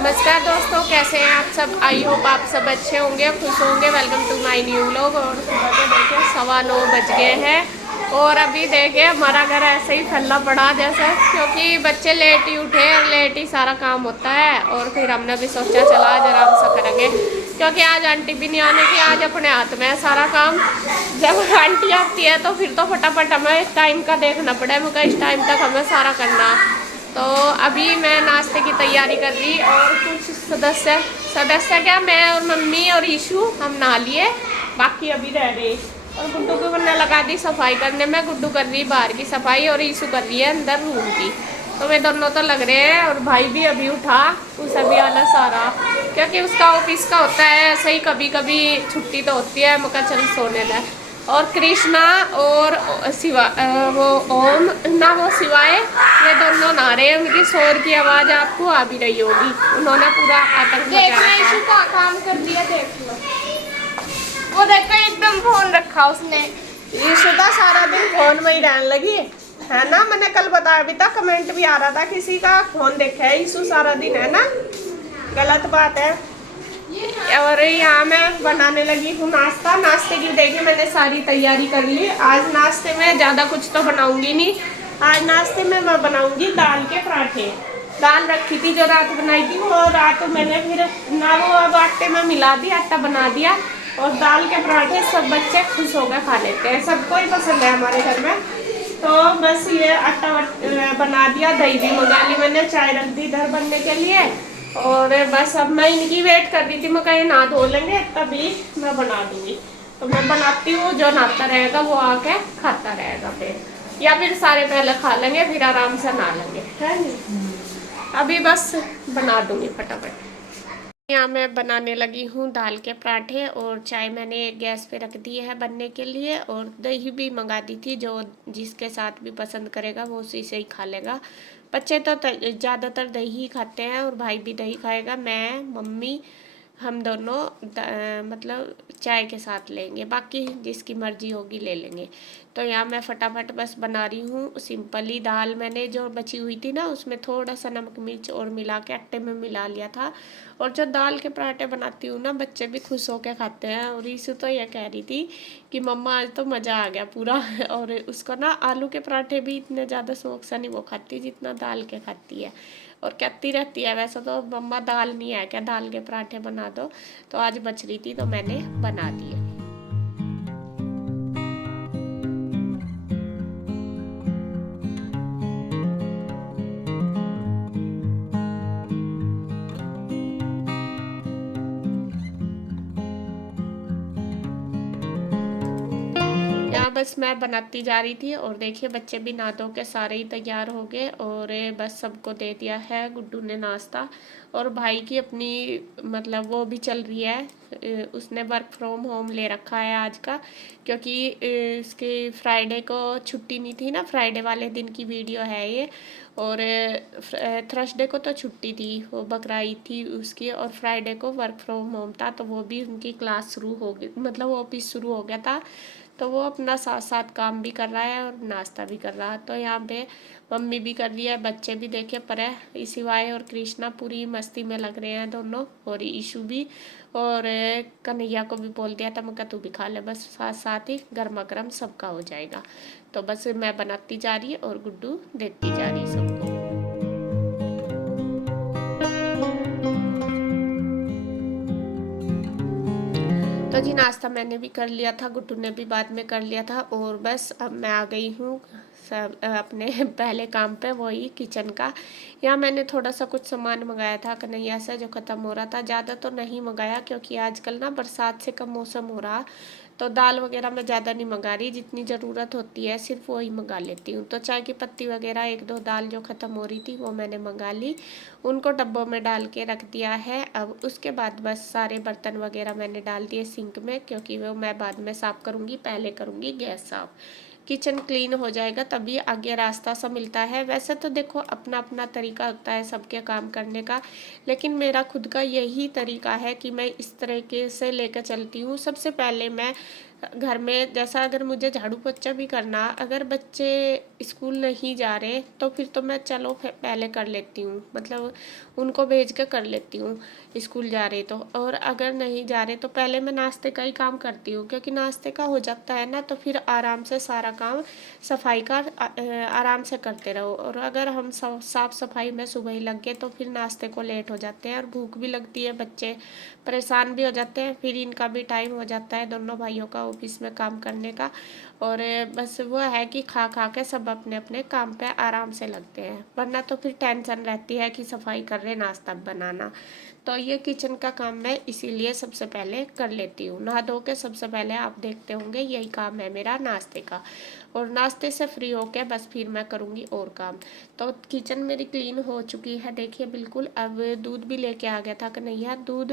नमस्कार दोस्तों, कैसे हैं आप सब। आई होप आप सब अच्छे होंगे, खुश होंगे। Welcome to my new vlog. और सुबह के देखिए 9:15 बज गए हैं और अभी देखिए हमारा घर ऐसे ही फैला पड़ा जैसा, क्योंकि बच्चे लेट ही उठे और लेट ही सारा काम होता है। और फिर हमने भी सोचा चला आज आराम से करेंगे, क्योंकि आज आंटी भी नहीं आने की, आज अपने हाथ में है सारा काम। जब आंटी आती है तो फिर तो फटाफट हमें इस टाइम का देखना पड़े, मुझे इस टाइम तक हमें सारा करना। तो अभी मैं नाश्ते की तैयारी कर रही और कुछ सदस्य क्या, मैं और मम्मी और ईशू हम नहा लिए, बाकी अभी रह गए। और गुड्डू को मैंने लगा दी सफाई करने में। गुड्डू कर रही बाहर की सफाई और ईशू कर रही है अंदर रूम की। तो वे दोनों तो लग रहे हैं। और भाई भी अभी उठा, उसे भी आलस आ रहा, क्योंकि उसका ऑफिस का होता है ऐसे ही, कभी कभी छुट्टी तो होती है, मगर चल सोने लगे। और कृष्णा और शिवा वो ओम ना वो शिवाय, ये दोनों नहा रहे हैं। उनकी शोर की आवाज़ आपको आ भी रही होगी। उन्होंने पूरा आतंक का काम कर दिया। देख लो, वो देखो एकदम फोन रखा उसने। ईशुदा सारा दिन फोन में ही रहने लगी है ना। मैंने कल बताया भी था, कमेंट भी आ रहा था किसी का, फोन देखा है ईशु सारा दिन, है ना। गलत बात है। और यहाँ मैं बनाने लगी हूँ नाश्ता। नाश्ते की देखिए मैंने सारी तैयारी कर ली। आज नाश्ते में ज़्यादा कुछ तो बनाऊंगी नहीं। आज नाश्ते में मैं बनाऊंगी दाल के पराठे। दाल रखी थी जो रात बनाई थी, वो रात मैंने फिर ना वो अब आटे में मिला दिया, आटा बना दिया। और दाल के पराठे सब बच्चे खुश होकर खा लेते हैं, सबको ही पसंद है हमारे घर में। तो बस ये आटा बना दिया, दही भी मंगा ली मैंने, चाय रख दी इधर बनने के लिए। और बस अब मैं इनकी वेट कर रही थी, मैं कहीं नहा धो लेंगे तभी मैं बना दूंगी। तो मैं बनाती हूँ, जो नहाता रहेगा वो आके खाता रहेगा फिर, या फिर सारे पहले खा लेंगे फिर आराम से नहा लेंगे, है नहीं। अभी बस बना दूंगी फटाफट। यहाँ मैं बनाने लगी हूँ दाल के पराठे, और चाय मैंने गैस पे रख दी है बनने के लिए। और दही भी मंगा दी थी, जो जिसके साथ भी पसंद करेगा वो उसी से ही खा लेगा। बच्चे तो ज़्यादातर दही ही खाते हैं, और भाई भी दही खाएगा। मैं मम्मी हम दोनों मतलब चाय के साथ लेंगे, बाकी जिसकी मर्जी होगी ले लेंगे। तो यहाँ मैं फटाफट बस बना रही हूँ सिंपल ही। दाल मैंने जो बची हुई थी ना, उसमें थोड़ा सा नमक मिर्च और मिला के आटे में मिला लिया था। और जो दाल के पराठे बनाती हूँ ना, बच्चे भी खुश होकर खाते हैं। और ईशु तो यह कह रही थी कि मम्मा आज तो मज़ा आ गया पूरा। और उसको ना आलू के पराठे भी इतने ज़्यादा शौक से नहीं वो खाती जितना दाल के खाती है। और कहती रहती है वैसे तो, मम्मा दाल नहीं है क्या, दाल के पराठे बना दो। तो आज बच रही थी तो मैंने बना दिए। यहाँ बस मैं बनाती जा रही थी, और देखिए बच्चे भी नहा धो के सारे ही तैयार हो गए। और बस सबको दे दिया है गुड्डू ने नाश्ता। और भाई की अपनी मतलब वो भी चल रही है, उसने वर्क फ्रॉम होम ले रखा है आज का, क्योंकि इसके फ्राइडे को छुट्टी नहीं थी ना, फ्राइडे वाले दिन की वीडियो है ये। और थर्सडे को तो छुट्टी थी, वो बकरा ईद थी उसकी, और फ्राइडे को वर्क फ्रॉम होम था। तो वो भी उनकी क्लास शुरू हो गई, मतलब वो ऑफिस शुरू हो गया था। तो वो अपना साथ साथ काम भी कर रहा है और नाश्ता भी कर रहा है। तो यहाँ पे मम्मी भी कर रही है, बच्चे भी देखे पर है, शिवाय और कृष्णा पूरी मस्ती में लग रहे हैं दोनों, और ईशु भी। और कन्हैया को भी बोल दिया था, मैं तू भी खा ले, बस साथ साथ ही गर्मा गर्म सबका हो जाएगा। तो बस मैं बनाती जा रही और गुड्डू देती जा रही सबको। तो जी नाश्ता मैंने भी कर लिया था, गुड्डू ने भी बाद में कर लिया था। और बस अब मैं आ गई हूँ सब अपने पहले काम पे, वही किचन का। यहाँ मैंने थोड़ा सा कुछ सामान मंगाया था कन्हैया से, जो ख़त्म हो रहा था। ज़्यादा तो नहीं मंगाया, क्योंकि आजकल ना बरसात से कम मौसम हो रहा, तो दाल वगैरह मैं ज़्यादा नहीं मंगा रही, जितनी ज़रूरत होती है सिर्फ वही मंगा लेती हूँ। तो चाय की पत्ती वगैरह एक दो दाल जो ख़त्म हो रही थी वो मैंने मंगा ली, उनको डब्बों में डाल के रख दिया है। अब उसके बाद बस सारे बर्तन वगैरह मैंने डाल दिए सिंक में, क्योंकि वो मैं बाद में साफ़ करूँगी, पहले करूँगी गैस साफ़। किचन क्लीन हो जाएगा तभी आगे रास्ता सा मिलता है। वैसे तो देखो अपना अपना तरीका होता है सबके काम करने का, लेकिन मेरा खुद का यही तरीका है कि मैं इस तरीके से लेकर चलती हूँ। सबसे पहले मैं घर में जैसा अगर मुझे झाड़ू पोछा भी करना, अगर बच्चे स्कूल नहीं जा रहे तो फिर तो मैं चलो पहले कर लेती हूँ, मतलब उनको भेज के कर लेती हूँ स्कूल जा रहे तो। और अगर नहीं जा रहे तो पहले मैं नाश्ते का ही काम करती हूँ, क्योंकि नाश्ते का हो जाता है ना तो फिर आराम से सारा काम सफाई का आराम से करते रहो। और अगर हम साफ सफाई में सुबह ही लग गए तो फिर नाश्ते को लेट हो जाते हैं और भूख भी लगती है, बच्चे परेशान भी हो जाते हैं, फिर इनका भी टाइम हो जाता है दोनों भाइयों का ऑफिस में काम करने का। और बस वो है कि खा खा के सब अपने अपने काम पे आराम से लगते हैं, वरना तो फिर टेंशन रहती है कि सफाई कर रहे नाश्ता बनाना। तो ये किचन का काम मैं इसीलिए सबसे पहले कर लेती हूँ। नहा धो के सबसे पहले आप देखते होंगे यही काम है मेरा नाश्ते का, और नाश्ते से फ्री होके बस फिर मैं करूँगी और काम। तो किचन मेरी क्लीन हो चुकी है, देखिए बिल्कुल। अब दूध भी लेके आ गया था कन्हैया। दूध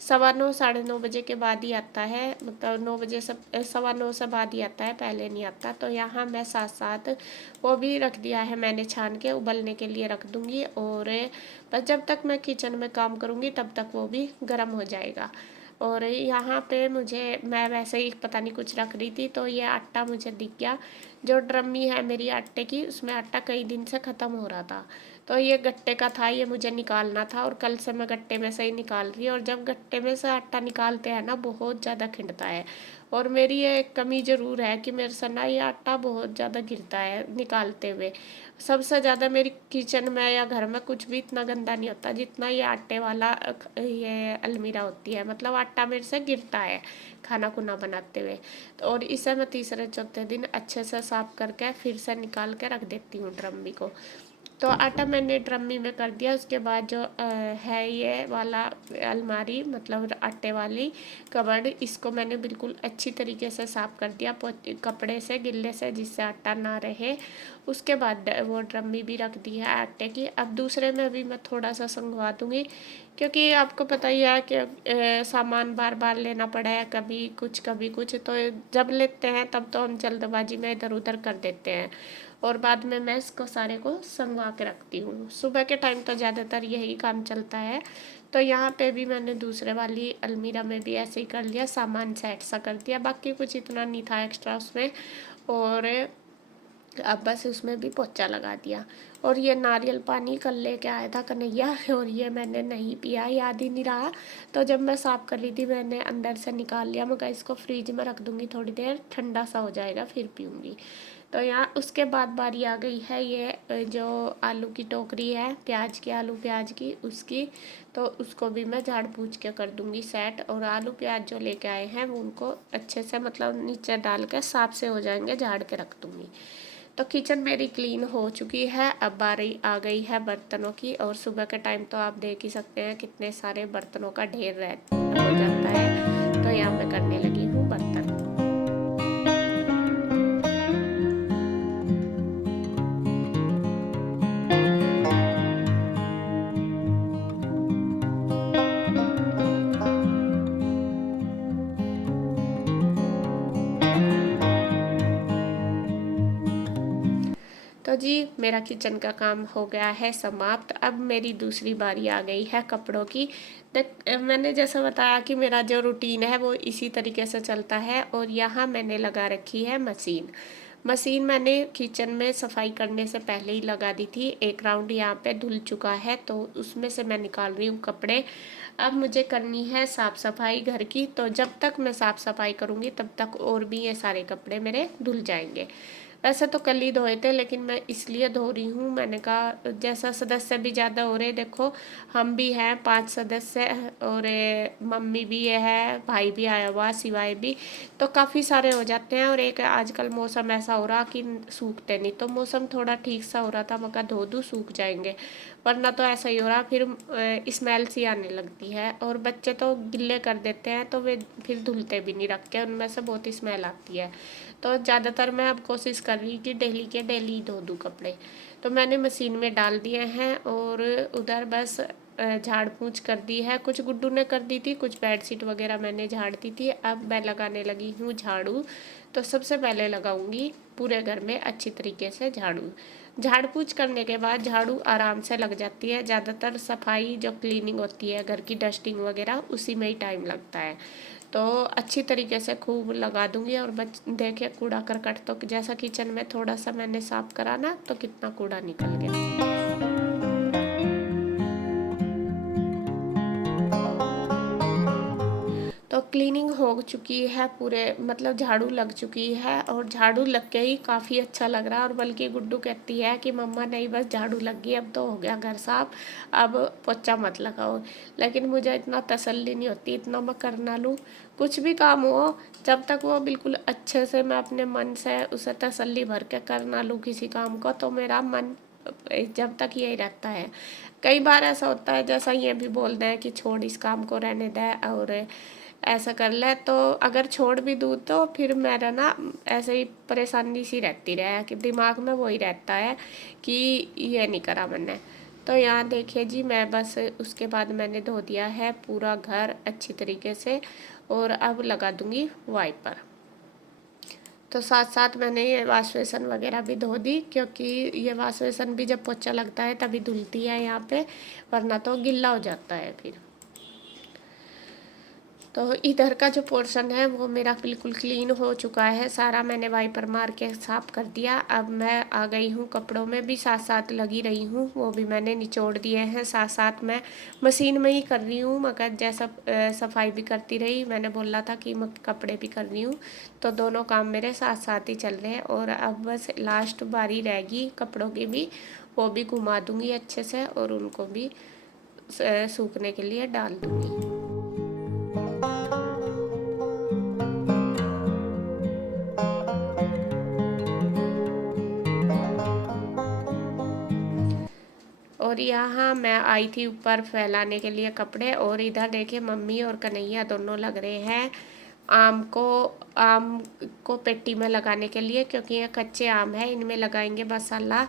9:15 9:30 बजे के बाद ही आता है, मतलब 9 बजे से 9:15 से बाद ही आता है, पहले नहीं आता। तो यहाँ मैं साथ साथ वो भी रख दिया है मैंने, छान के उबलने के लिए रख दूँगी। और बस जब तक मैं किचन में काम करूँगी तब तक वो भी गर्म हो जाएगा। और यहाँ पे मैं वैसे ही पता नहीं कुछ रख रही थी तो ये आटा मुझे दिख गया। जो ड्रमी है मेरी आटे की, उसमें आटा कई दिन से ख़त्म हो रहा था, तो ये गट्टे का था, ये मुझे निकालना था। और कल से मैं गट्टे में से ही निकाल रही हूँ। और जब गट्टे में से आटा निकालते हैं ना बहुत ज़्यादा खिंडता है। और मेरी ये एक कमी ज़रूर है कि मेरे से ना ये आटा बहुत ज़्यादा गिरता है निकालते हुए। सबसे ज़्यादा मेरी किचन में या घर में कुछ भी इतना गंदा नहीं होता जितना ये आटे वाला ये अलमीरा होती है, मतलब आटा मेरे से गिरता है खाना खुना बनाते हुए। तो और इसे मैं तीसरे चौथे दिन अच्छे से साफ करके फिर से निकाल के रख देती हूँ ड्रमी को। तो आटा मैंने ड्रमी में कर दिया। उसके बाद जो है ये वाला अलमारी, मतलब आटे वाली कबर्ड, इसको मैंने बिल्कुल अच्छी तरीके से साफ़ कर दिया कपड़े से, गिल्ले से, जिससे आटा ना रहे। उसके बाद वो ड्रमी भी रख दी है आटे की। अब दूसरे में भी मैं थोड़ा सा संगवा दूँगी, क्योंकि आपको पता ही है कि सामान बार बार लेना पड़ा है, कभी कुछ, तो जब लेते हैं तब तो हम जल्दबाजी में इधर उधर कर देते हैं, और बाद में मैं इसको सारे को संगवा के रखती हूँ। सुबह के टाइम तो ज़्यादातर यही काम चलता है। तो यहाँ पे भी मैंने दूसरे वाली अलमीरा में भी ऐसे ही कर लिया, सामान सेट सा कर दिया, बाकी कुछ इतना नहीं था एक्स्ट्रा उसमें। और अब बस उसमें भी पोछा लगा दिया। और ये नारियल पानी कल लेके आया था कन्हैया, और ये मैंने नहीं पिया, याद ही नहीं रहा। तो जब मैं साफ़ कर रही थी मैंने अंदर से निकाल लिया, मैं इसको फ्रिज में रख दूँगी थोड़ी देर, ठंडा सा हो जाएगा फिर पीऊँगी। तो यहाँ उसके बाद बारी आ गई है ये जो आलू की टोकरी है, आलू प्याज की, उसकी। तो उसको भी मैं झाड़ पूछ के कर दूँगी सेट। और आलू प्याज जो लेके आए हैं वो उनको अच्छे से, मतलब नीचे डाल के साफ से हो जाएंगे, झाड़ के रख दूँगी। तो किचन मेरी क्लीन हो चुकी है। अब बारी आ गई है बर्तनों की, और सुबह के टाइम तो आप देख ही सकते हैं कितने सारे बर्तनों का ढेर हो जाता है। तो यहाँ मैं करने लगी हूँ बर्तन। तो जी मेरा किचन का काम हो गया है समाप्त। अब मेरी दूसरी बारी आ गई है कपड़ों की। मैंने जैसा बताया कि मेरा जो रूटीन है वो इसी तरीके से चलता है। और यहाँ मैंने लगा रखी है मशीन मैंने किचन में सफाई करने से पहले ही लगा दी थी। एक राउंड यहाँ पे धुल चुका है, तो उसमें से मैं निकाल रही हूँ कपड़े। अब मुझे करनी है साफ़ सफाई घर की, तो जब तक मैं साफ़ सफाई करूँगी तब तक और भी ये सारे कपड़े मेरे धुल जाएंगे। वैसे तो कल ही धोए थे, लेकिन मैं इसलिए धो रही हूँ, मैंने कहा जैसा सदस्य भी ज़्यादा हो रहे, देखो हम भी हैं 5 सदस्य, और मम्मी भी है, भाई भी आया हुआ, सिवाय भी, तो काफ़ी सारे हो जाते हैं। और एक आजकल मौसम ऐसा हो रहा कि सूखते नहीं, तो मौसम थोड़ा ठीक सा हो रहा था, मैं कहा धो दूँ सूख जाएंगे, वरना तो ऐसा ही हो रहा फिर स्मेल सी आने लगती है। और बच्चे तो गिल्ले कर देते हैं तो वे फिर धुलते भी नहीं, रख के उनमें से बहुत स्मेल आती है। तो ज़्यादातर मैं अब कोशिश कर रही कि डेली के डेली धो दूँ कपड़े। तो मैंने मशीन में डाल दिए हैं, और उधर बस झाड़ पूछ कर दी है। कुछ गुड्डू ने कर दी थी, कुछ बेडशीट वगैरह मैंने झाड़ दी थी। अब मैं लगाने लगी हूँ झाड़ू। तो सबसे पहले लगाऊंगी पूरे घर में अच्छी तरीके से झाड़ू। झाड़ पूछ करने के बाद झाड़ू आराम से लग जाती है। ज़्यादातर सफाई जो क्लीनिंग होती है घर की, डस्टिंग वगैरह, उसी में ही टाइम लगता है। तो अच्छी तरीके से खूब लगा दूंगी। और देखिए कूड़ा करकट तो जैसा किचन में थोड़ा सा मैंने साफ करा ना, तो कितना कूड़ा निकल गया। तो क्लीनिंग हो चुकी है पूरे, मतलब झाड़ू लग चुकी है, और झाड़ू लग के ही काफ़ी अच्छा लग रहा है। और बल्कि गुड्डू कहती है कि मम्मा नहीं, बस झाड़ू लग गई, अब तो हो गया घर साफ, अब पोछा मत लगाओ। लेकिन मुझे इतना तसल्ली नहीं होती, इतना मैं कर ना लूँ कुछ भी काम हो, जब तक वो बिल्कुल अच्छे से मैं अपने मन से उसे तसल्ली भर के कर ना लूँ किसी काम को, तो मेरा मन जब तक यही रहता है। कई बार ऐसा होता है, जैसा ये भी बोल रहे हैं कि छोड़ इस काम को, रहने दे और ऐसा कर ले, तो अगर छोड़ भी दूँ तो फिर मेरा ना ऐसे ही परेशानी सी रहती रहे कि दिमाग में वही रहता है कि ये नहीं करा मैंने। तो यहाँ देखिए जी, मैं बस उसके बाद मैंने धो दिया है पूरा घर अच्छी तरीके से, और अब लगा दूंगी वाइपर। तो साथ साथ मैंने ये वाश बेसन वगैरह भी धो दी, क्योंकि ये वाश बेसन भी जब पोछा लगता है तभी धुलती है यहाँ पे, वरना तो गिल्ला हो जाता है फिर। तो इधर का जो पोर्शन है वो मेरा बिल्कुल क्लीन हो चुका है सारा, मैंने वाइपर मार के साफ़ कर दिया। अब मैं आ गई हूँ कपड़ों में भी साथ साथ लगी रही हूँ, वो भी मैंने निचोड़ दिए हैं। साथ साथ मैं मशीन में ही कर रही हूँ, मगर जैसा सफाई भी करती रही, मैंने बोला था कि मैं कपड़े भी कर रही हूँ, तो दोनों काम मेरे साथ साथ ही चल रहे हैं। और अब बस लास्ट बारी रहेगी कपड़ों की भी, वो भी घुमा दूँगी अच्छे से और उनको भी सूखने के लिए डाल दूँगी। और यहाँ मैं आई थी ऊपर फैलाने के लिए कपड़े, और इधर देखिए मम्मी और कन्हैया दोनों लग रहे हैं आम को पेटी में लगाने के लिए, क्योंकि ये कच्चे आम है, इनमें लगाएंगे मसाला।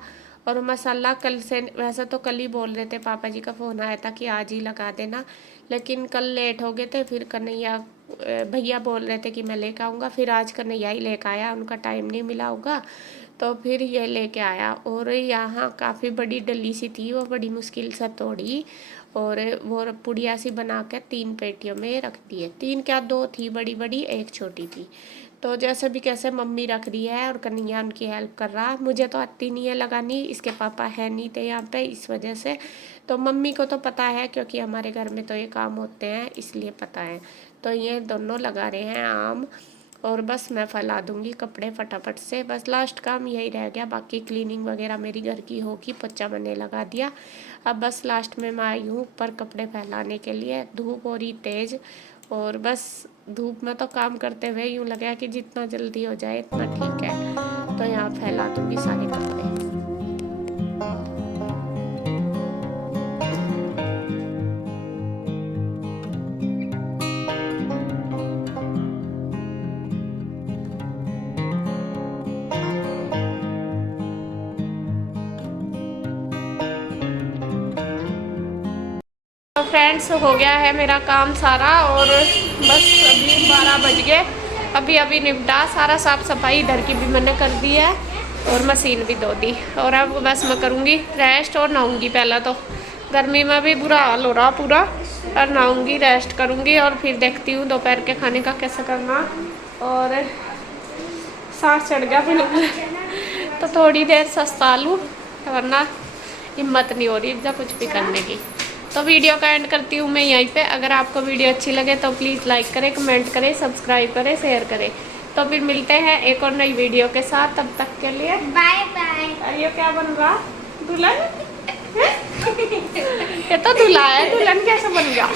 और मसाला कल से, वैसे तो कल ही बोल रहे थे, पापा जी का फ़ोन आया था कि आज ही लगा देना, लेकिन कल लेट हो गए थे। फिर कन्हैया भैया बोल रहे थे कि मैं लेकर आऊँगा, फिर आज कन्हैया ही लेकर आया, उनका टाइम नहीं मिला होगा, तो फिर ये लेके आया। और यहाँ काफ़ी बड़ी डली सी थी, वो बड़ी मुश्किल से तोड़ी, और वो पुड़िया सी बना के 3 पेटियों में रख दिए। 3 क्या 2 थी बड़ी बड़ी, एक छोटी थी। तो जैसे भी कैसे मम्मी रख रही है और कन्हैया उनकी हेल्प कर रहा। मुझे तो आती नहीं है लगानी, इसके पापा है नहीं थे यहाँ पे, इस वजह से। तो मम्मी को तो पता है, क्योंकि हमारे घर में तो ये काम होते हैं, इसलिए पता है। तो ये दोनों लगा रहे हैं आम, और बस मैं फैला दूंगी कपड़े फटाफट से। बस लास्ट काम यही रह गया, बाकी क्लीनिंग वगैरह मेरी घर की होगी, पोछा मैंने लगा दिया। अब बस लास्ट में मैं आई हूँ ऊपर कपड़े फैलाने के लिए। धूप हो रही तेज़, और बस धूप में तो काम करते हुए यूँ लगा कि जितना जल्दी हो जाए इतना ठीक है। तो यहाँ फैला दूँगी सारे कपड़े। तो फ्रेंड्स हो गया है मेरा काम सारा, और बस अभी 12 बज गए, अभी निपटा सारा। साफ़ सफाई इधर की भी मैंने कर दी है, और मशीन भी धो दी। और अब बस मैं करूँगी रेस्ट और नहाऊँगी। पहला तो गर्मी में भी बुरा हाल हो रहा पूरा, और नहाऊँगी, रेस्ट करूँगी, और फिर देखती हूँ दोपहर के खाने का कैसे करना। और सांस चढ़ गया बिल्कुल, तो थोड़ी देर सस्ता लूँ, वरना हिम्मत नहीं हो रही इतना कुछ भी करने की। तो वीडियो का एंड करती हूँ मैं यहीं पे। अगर आपको वीडियो अच्छी लगे तो प्लीज़ लाइक करें, कमेंट करें, सब्सक्राइब करें, शेयर करें। तो फिर मिलते हैं एक और नई वीडियो के साथ, तब तक के लिए बाय बाय। ये क्या बन रहा दुल्हन? ये तो दूल्हा है, दुल्हन कैसे बन गया?